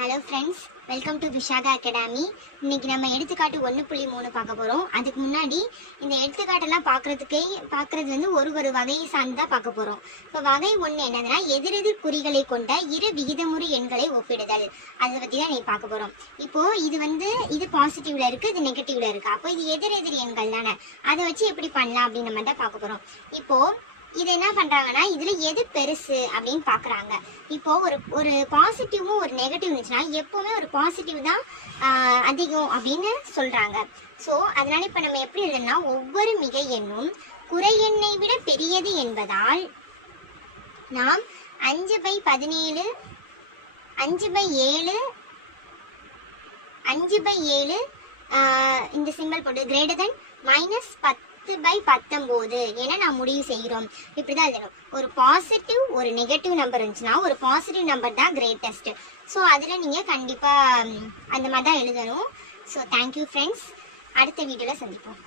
Hello friends, welcome to Vishaka academy. இன்னைக்கு நம்ம எடுத்துக்காட்டு 1.3 பார்க்க போகிறோம். அதுக்கு முன்னாடி இந்த எடுத்துக்காட்டெல்லாம் பார்க்குறது வந்து ஒரு வகையை சார்ந்து தான் பார்க்க போகிறோம். இப்போ வகை 1 என்னதுன்னா, எதிரெதிர் குறிகளை கொண்ட இரு விகிதமுறு எண்களை ஒப்பிடுதல். அதை பற்றி தான் நீ பார்க்க போகிறோம். இப்போது இது பாசிட்டிவ்ல இருக்குது, இது நெகட்டிவ்ல இருக்குது. அப்போ இது எதிரெதிர் எண்கள் தானே, அதை வச்சு எப்படி பண்ணலாம் அப்படின்னு நம்ம தான் பார்க்க போகிறோம். இப்போது இது என்ன பண்றாங்கன்னா, இதுல எது பெருசு அப்படின்னு பாக்குறாங்க. இப்போ ஒரு பாசிட்டிவும் ஒரு நெகட்டிவ் இருந்துச்சுன்னா எப்பவுமே ஒரு பாசிட்டிவ் தான் அதிகம் அப்படின்னு சொல்றாங்க. ஸோ அதனால இப்ப நம்ம எப்படி எழுதணும்னா, ஒவ்வொரு மிகை எண்ணும் குறை எண்ணை விட பெரியது என்பதால் நாம் 5/17 5/7 இந்த சிம்பிள் போட்டு கிரேட்டர் தென் -10/19 என நாம் முடிவு செய்கிறோம். இப்படிதான் எழுதணும். ஒரு பாசிட்டிவ் ஒரு நெகட்டிவ் நம்பர் இருந்துச்சுன்னா ஒரு பாசிட்டிவ் நம்பர் தான் கிரேட்டஸ்ட். ஸோ அதில் நீங்கள் கண்டிப்பாக அந்த மாதிரி தான் எழுதணும். ஸோ தேங்க்யூ ஃப்ரெண்ட்ஸ், அடுத்த வீடியோவில் சந்திப்போம்.